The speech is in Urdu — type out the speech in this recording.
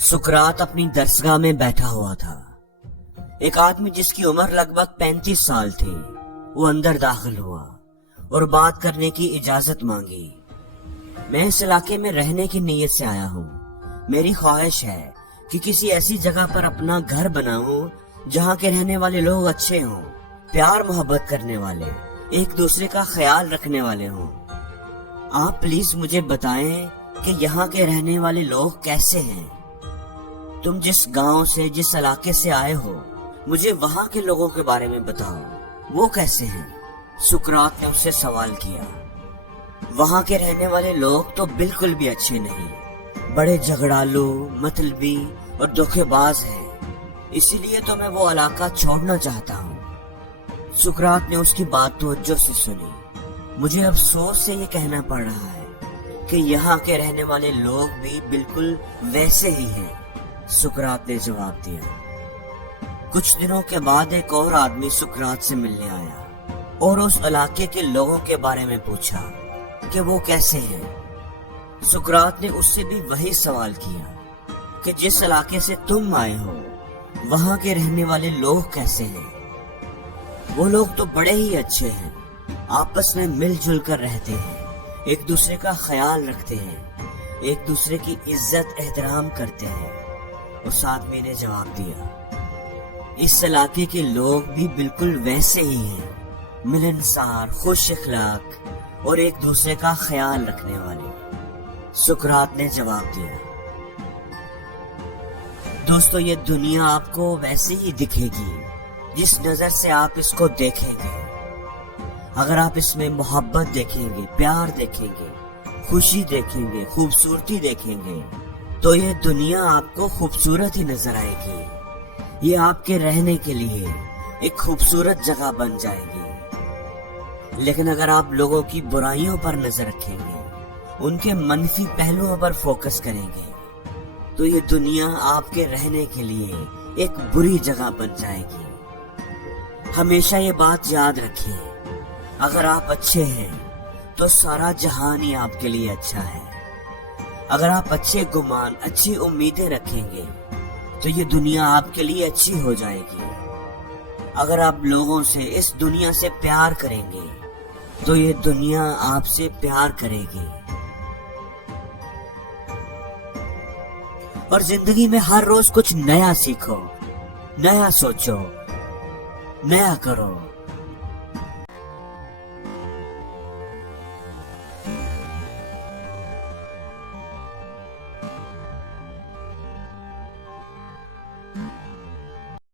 سقراط اپنی درسگاہ میں بیٹھا ہوا تھا۔ ایک آدمی جس کی عمر لگ بھگ 35 سال تھی وہ اندر داخل ہوا اور بات کرنے کی اجازت مانگی۔ میں اس علاقے میں رہنے کی نیت سے آیا ہوں۔ میری خواہش ہے کہ کسی ایسی جگہ پر اپنا گھر بناؤں جہاں کے رہنے والے لوگ اچھے ہوں، پیار محبت کرنے والے، ایک دوسرے کا خیال رکھنے والے ہوں۔ آپ پلیز مجھے بتائیں کہ یہاں کے رہنے والے لوگ کیسے ہیں؟ تم جس گاؤں سے، جس علاقے سے آئے ہو، مجھے وہاں کے لوگوں کے بارے میں بتاؤ، وہ کیسے ہیں؟ سقراط نے اس سے سوال کیا۔ وہاں کے رہنے والے لوگ تو بالکل بھی اچھے نہیں، بڑے جھگڑالو، مطلبی اور دھوکے باز ہیں، اسی لیے تو میں وہ علاقہ چھوڑنا چاہتا ہوں۔ سقراط نے اس کی بات توجہ سے سنی۔ مجھے افسوس سے یہ کہنا پڑ رہا ہے کہ یہاں کے رہنے والے لوگ بھی بالکل ویسے ہی ہیں، سقراط نے جواب دیا۔ کچھ دنوں کے بعد ایک اور آدمی سقراط سے ملنے آیا اور اس علاقے کے لوگوں کے بارے میں پوچھا کہ وہ کیسے ہیں۔ سقراط نے اس سے بھی وہی سوال کیا کہ جس علاقے سے تم آئے ہو وہاں کے رہنے والے لوگ کیسے ہیں؟ وہ لوگ تو بڑے ہی اچھے ہیں، آپس میں مل جل کر رہتے ہیں، ایک دوسرے کا خیال رکھتے ہیں، ایک دوسرے کی عزت احترام کرتے ہیں۔ اس آدمی نے جواب دیا، اس علاقے کے لوگ بھی بالکل ویسے ہی ہیں، ملنسار، خوش اخلاق اور ایک دوسرے کا خیال رکھنے والے۔ سقراط نے جواب دیا، دوستو یہ دنیا آپ کو ویسے ہی دکھے گی جس نظر سے آپ اس کو دیکھیں گے۔ اگر آپ اس میں محبت دیکھیں گے، پیار دیکھیں گے، خوشی دیکھیں گے، خوبصورتی دیکھیں گے تو یہ دنیا آپ کو خوبصورت ہی نظر آئے گی، یہ آپ کے رہنے کے لیے ایک خوبصورت جگہ بن جائے گی۔ لیکن اگر آپ لوگوں کی برائیوں پر نظر رکھیں گے، ان کے منفی پہلوؤں پر فوکس کریں گے تو یہ دنیا آپ کے رہنے کے لیے ایک بری جگہ بن جائے گی۔ ہمیشہ یہ بات یاد رکھیں، اگر آپ اچھے ہیں تو سارا جہان ہی آپ کے لیے اچھا ہے۔ اگر آپ اچھے گمان، اچھی امیدیں رکھیں گے تو یہ دنیا آپ کے لیے اچھی ہو جائے گی۔ اگر آپ لوگوں سے، اس دنیا سے پیار کریں گے تو یہ دنیا آپ سے پیار کرے گی۔ اور زندگی میں ہر روز کچھ نیا سیکھو، نیا سوچو، نیا کرو۔